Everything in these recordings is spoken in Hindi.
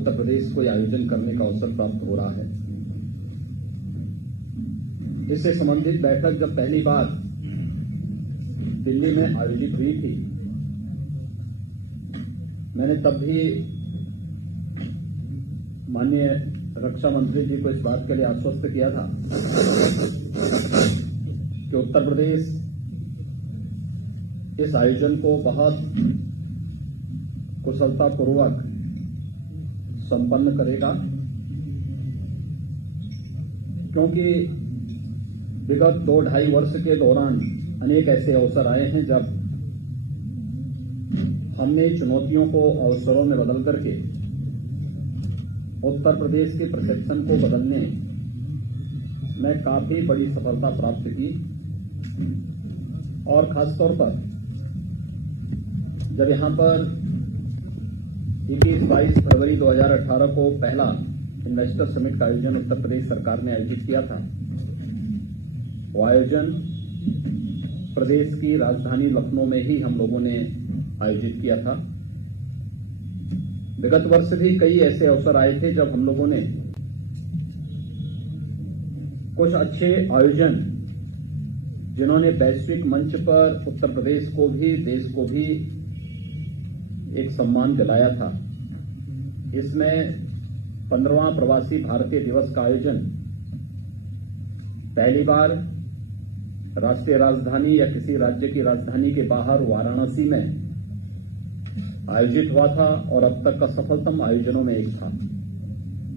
उत्तर प्रदेश को आयोजन करने का अवसर प्राप्त हो रहा है। इससे संबंधित बैठक जब पहली बार दिल्ली में आयोजित हुई थी, मैंने तब भी माननीय रक्षा मंत्री जी को इस बात के लिए आश्वस्त किया था कि उत्तर प्रदेश इस आयोजन को बहुत कुशलतापूर्वक संपन्न करेगा, क्योंकि विगत 2-2.5 वर्ष के दौरान अनेक ऐसे अवसर आए हैं जब हमने चुनौतियों को अवसरों में बदल करके उत्तर प्रदेश के परसेप्शन को बदलने में काफी बड़ी सफलता प्राप्त की। और खासतौर पर जब यहां पर 21-22 फरवरी 2018 को पहला इन्वेस्टर समिट का आयोजन उत्तर प्रदेश सरकार ने आयोजित किया था, वो आयोजन प्रदेश की राजधानी लखनऊ में ही हम लोगों ने आयोजित किया था। विगत वर्ष भी कई ऐसे अवसर आए थे जब हम लोगों ने कुछ अच्छे आयोजन, जिन्होंने वैश्विक मंच पर उत्तर प्रदेश को भी, देश को भी एक सम्मान दिलाया था। इसमें 15वां प्रवासी भारतीय दिवस का आयोजन पहली बार राष्ट्रीय राजधानी या किसी राज्य की राजधानी के बाहर वाराणसी में आयोजित हुआ था और अब तक का सफलतम आयोजनों में एक था।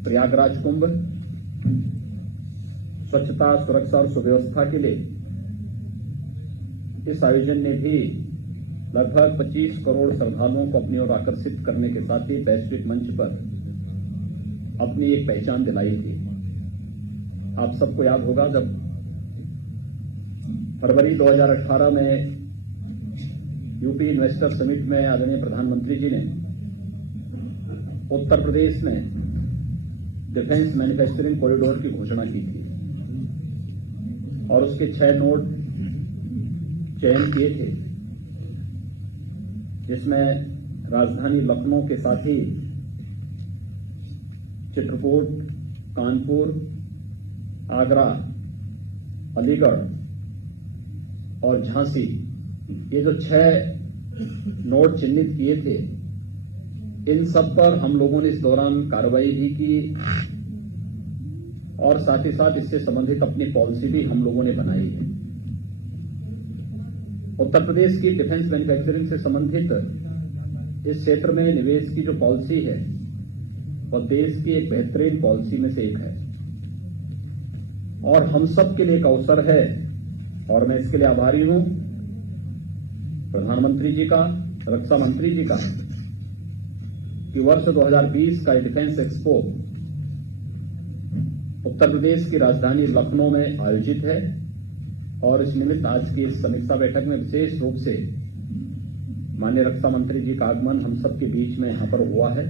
प्रयागराज कुंभ स्वच्छता, सुरक्षा और सुव्यवस्था के लिए इस आयोजन ने भी लगभग 25 करोड़ श्रद्धालुओं को अपनी ओर आकर्षित करने के साथ ही वैश्विक मंच पर अपनी एक पहचान दिलाई थी। आप सबको याद होगा जब फरवरी 2018 में यूपी इन्वेस्टर समिट में आदरणीय प्रधानमंत्री जी ने उत्तर प्रदेश में डिफेंस मैन्युफैक्चरिंग कॉरिडोर की घोषणा की थी और उसके 6 नोड चयन किए थे, जिसमें राजधानी लखनऊ के साथ ही चित्रकूट, कानपुर, आगरा, अलीगढ़ और झांसी, ये जो 6 नोड चिन्हित किए थे, इन सब पर हम लोगों ने इस दौरान कार्रवाई भी की और साथ ही साथ इससे संबंधित अपनी पॉलिसी भी हम लोगों ने बनाई है। उत्तर प्रदेश की डिफेंस मैन्युफैक्चरिंग से संबंधित इस क्षेत्र में निवेश की जो पॉलिसी है, वह देश की एक बेहतरीन पॉलिसी में से एक है और हम सब के लिए एक अवसर है और मैं इसके लिए आभारी हूं प्रधानमंत्री जी का, रक्षा मंत्री जी का, कि वर्ष 2020 का डिफेंस एक्सपो उत्तर प्रदेश की राजधानी लखनऊ में आयोजित है और इस निमित्त आज की इस समीक्षा बैठक में विशेष रूप से माननीय रक्षा मंत्री जी का आगमन हम सबके बीच में यहां पर हुआ है।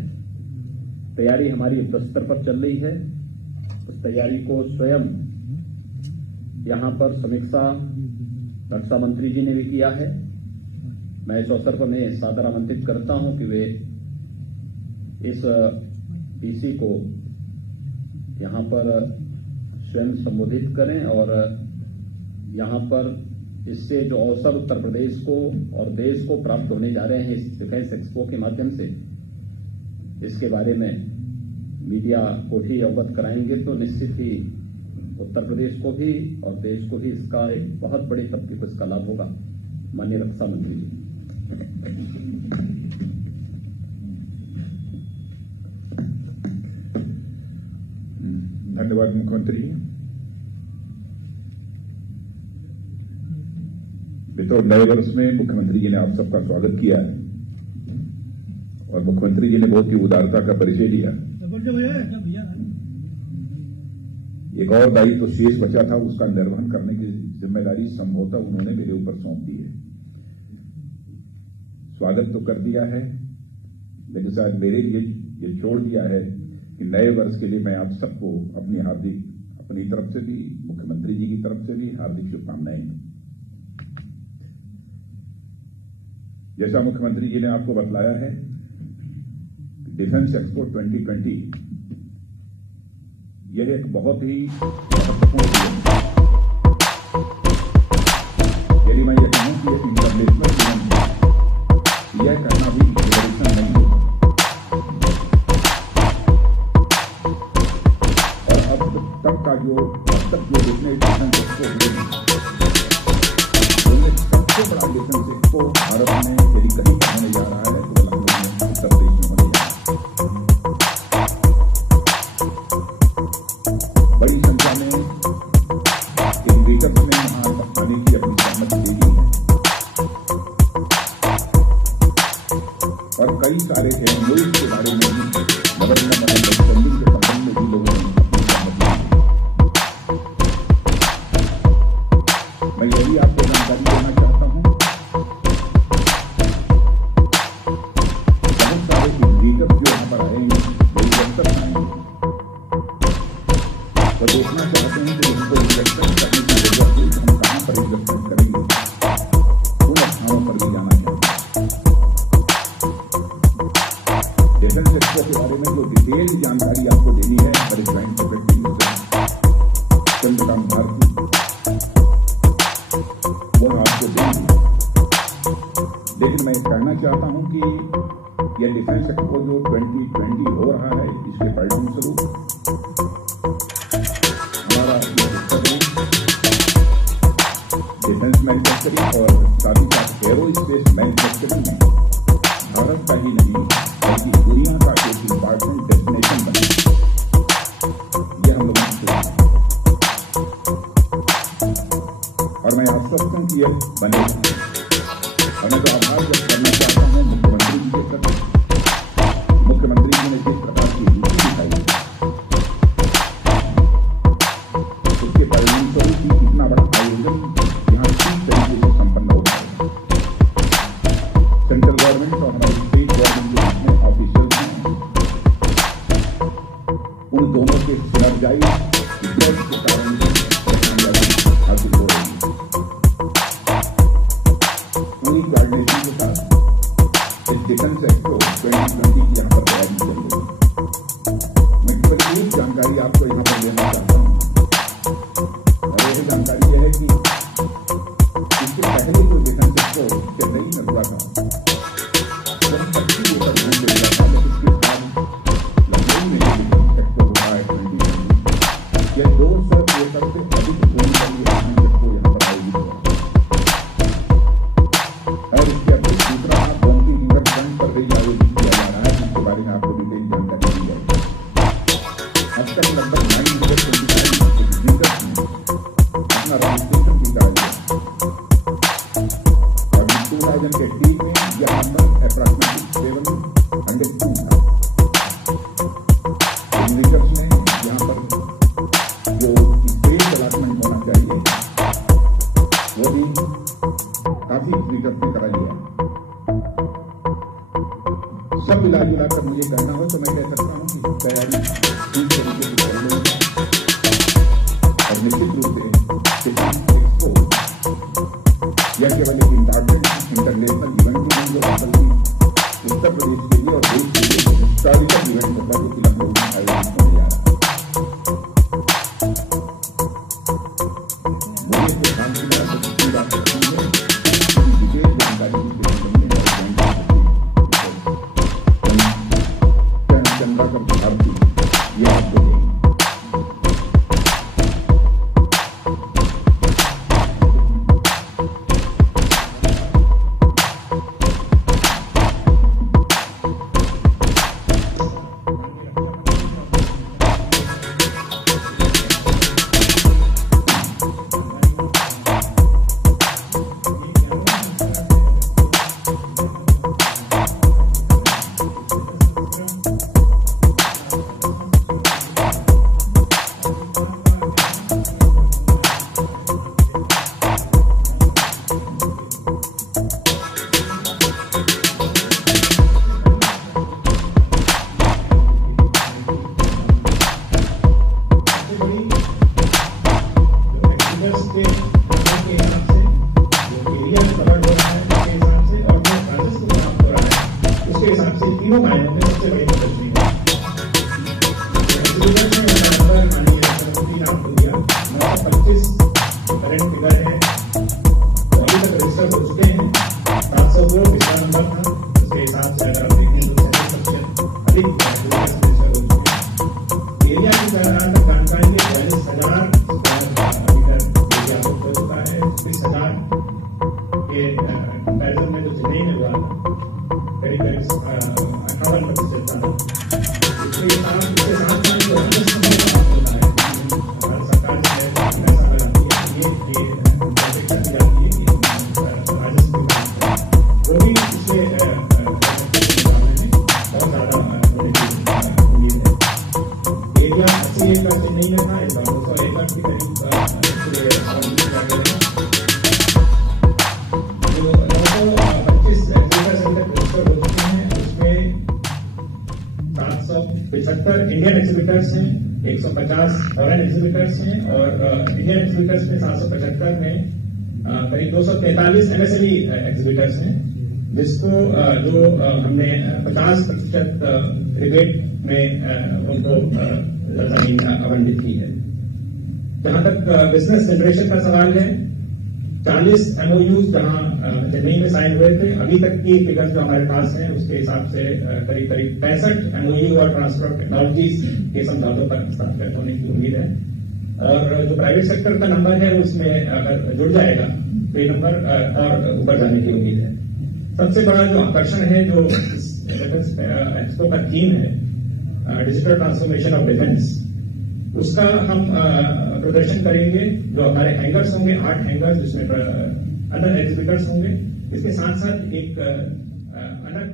तैयारी हमारी युद्धस्तर पर चल रही है। उस तैयारी को स्वयं यहां पर समीक्षा रक्षा मंत्री जी ने भी किया है। मैं इस अवसर पर मैं सादर आमंत्रित करता हूं कि वे इस पीसी को यहां पर स्वयं संबोधित करें और यहां पर इससे जो अवसर उत्तर प्रदेश को और देश को प्राप्त होने जा रहे हैं इस डिफेंस एक्सपो के माध्यम से, इसके बारे में मीडिया को भी अवगत कराएंगे तो निश्चित ही उत्तर प्रदेश को भी और देश को भी इसका एक बहुत बड़ी तबके को इसका लाभ होगा। माननीय रक्षा मंत्री जी। धन्यवाद मुख्यमंत्री। बेतौर नए वर्ष में मुख्यमंत्री जी ने आप सबका स्वागत किया है और मुख्यमंत्री जी ने बहुत ही उदारता का परिचय दिया। एक और दायित्व शेष बचा था, उसका निर्वहन करने की जिम्मेदारी संभवतः उन्होंने मेरे ऊपर सौंप दी है। स्वागत तो कर दिया है, लेकिन शायद मेरे लिए ये छोड़ दिया है कि नए वर्ष के लिए मैं आप सबको अपनी तरफ से भी, मुख्यमंत्री जी की तरफ से भी हार्दिक शुभकामनाएं। जैसा मुख्यमंत्री जी ने आपको बतलाया है, डिफेंस एक्सपो 2020 यह एक बहुत ही महत्वपूर्ण इवेंट है। यदि मैं यह कहूं कि एक इंटरनेशनल इवेंट है, यह कहना भी रिजर्वेशन नहीं होगा। और अब तक जो जितने डिफेंस एक्सपो हुए हैं, उनमें सबसे बड़ा डिफेंस एक्सपो भारत में यदि कहीं पर होने जा रहा है तो लखनऊ में, उत्तर प्रदेश में होने जा रहा है। बड़ी संख्या में इन्वेस्टर्स ने वहां आने की अपनी सहमति दे दी है और कई सारे एमओयू के बारे में भी गवर्नमेंट अंडरस्टैंडिंग के संबंध में भी लोगों ने अपनी सहमति दी। मैं यही आपको जानकारी देना चाहता हूं, बहुत सारे इन्वेस्टर्स जो यहाँ पर आएंगे, वो इन्वेस्टर्स आएंगे तो देखना चाहते हैं कि उनको इन्वेस्टमेंट करने की जरूरत है, हम कहाँ पर इन्वेस्टमेंट करेंगे, उन स्थानों पर भी जाना चाहिए। डिफेंस एक्सपो के बारे में जो डिटेल जानकारी आपको देनी है, हमारे ज्वाइंट सेक्रेटरी चंद्रकांत भारती वो आपको देंगे। लेकिन मैं कहना चाहता हूं कि यह डिफेंस एक्सपो जो 2020 हो रहा है, इसके परिणाम स्वरूप हमारा डिफेंस मैन्युफैक्चरिंग और साथ ही साथ एरो स्पेस मैन्युफैक्चरिंग में भारत का ही नहीं बल्कि दुनिया का एक इम्पोर्टेंट डेस्टिनेशन बने, यह हम लोगों को और मैं आश्वस्त हूं कि यह बनेगा। और मैं तो आभार व्यक्त करना चाहता हूं मुख्यमंत्री जी के प्रति। मुख्यमंत्री जी ने जिस प्रकार की रुचि दिखाई है, उसके परिणाम स्वरूप ही इतना बड़ा आयोजन यहाँ ठीक तरीके से संपन्न हो पाएगा। सेंट्रल गवर्नमेंट और हमारे स्टेट गवर्नमेंट के जितने ऑफिशियल्स हैं, उन दोनों के सिनर्जाइज इफर्ट के कारण कामयाबी हासिल हो रही है। पूरी कोऑर्डिनेशन के साथ इस डिफेंस एक्सपो 2020 की यहाँ पर तैयारी चल रही है। मैं केवल एक जानकारी आपको यहाँ पर देना चाहता हूँ और यह जानकारी यह है कि इसके पहले जो डिफेंस एक्सपो चेन्नई में हुआ था, वह 25 एकड़ भूमि में हुआ था, लेकिन इसके बाद लखनऊ में जो डिफेंस एक्सपो हुआ है 2020, यह 200 एकड़ से अधिक भूमि पर ये डिफेंस एक्सपो यहाँ पर आयोजित हुआ और इसके अतिरिक्त दूसरा गोमती रिवर फ्रंट पर भी आयोजित किया जा रहा है, जिसके बारे में आपको डिटेल जानकारी दी जाएगी। अब तक लगभग 925 विजिटर्स ने अपना रजिस्ट्रेशन भी करा लिया और 2018 में यह नंबर अप्रॉक्सिमेटली 702 था। इन्वेस्टर्स ने यहाँ पर जो स्पेस अलॉटमेंट होना चाहिए वो भी काफी इन्वेस्टर्स ने करा लिया। सब मिला जुलाकर मुझे कहना हो तो मैं कह सकता हूँ कि तैयारी ठीक तरीके से कर लो और निश्चित रूप से डिफेंस एक्सपो यह केवल एक इम्पोर्टेंट इंटरनेशनल इवेंट ही नहीं होगा, बल्कि उत्तर प्रदेश के लिए और देश के लिए हिस्टोरिकल इवेंट होगा जो कि लखनऊ में आयोजित होने जा रहा है। मुझे तो ध्यान दिला सकती बात करती है, डिटेल जानकारी चंद्रकांत भारती ये आपको देंगे। तीनों मायनों में सबसे बड़ी मदद करंट फिगर है तो अभी तक रजिस्टर हो चुके हैं 700 करोड़ पिछला नंबर था, उसके हिसाब से अगर आप देखें तो 70% अधिक रजिस्टर हो चुके हैं। एरिया की जहाँ तक जानकारी है 42,000 मीटर एरिया हो चुका है। 30,000 के कंपेरिजन में जो चेन्नई में हुआ था करीब 58% था। इसके साथ जो राजस्व होता है भारत सरकार जो है पैसा लगाती है ये प्रोजेक्ट की जाती है कि राजस्व वो भी पिछले मुकाबले में बहुत ज्यादा होने की उम्मीद है। एरिया 80 एकड़ चेन्नई में था, इस बार 200 एकड़ के करीब जो 925 एग्जीबिटर सेंटर रजिस्टर हो चुके हैं, उसमें 775 इंडियन एग्जीबिटर्स हैं, 150 फॉरेन एग्जीबिटर्स हैं और इंडियन एग्जीबिटर्स में 775 में करीब 243 MSME एग्जीबिटर्स हैं, जिसको जो हमने 50% रिबेट में उनको जमीन आवंटित की है। जहां तक बिजनेस जनरेशन का सवाल है 40 MOUs जहां चेन्नई में साइन हुए थे, अभी तक की फिगर जो हमारे पास है उसके हिसाब से करीब 65 MOU और ट्रांसफर ऑफ टेक्नोलॉजीज के समझौतों पर हस्ताक्षर होने की उम्मीद है। और जो प्राइवेट सेक्टर का नंबर है उसमें अगर जुड़ जाएगा तो ये नंबर और ऊपर जाने की उम्मीद है। सबसे बड़ा जो आकर्षण है जो एक्सपो का थीम है डिजिटल ट्रांसफॉर्मेशन ऑफ डिफेंस, उसका हम प्रदर्शन करेंगे। जो हमारे हैंगर्स होंगे 8 हैंगर्स जिसमें अदर एग्जीबिटर्स होंगे, इसके साथ साथ एक अलग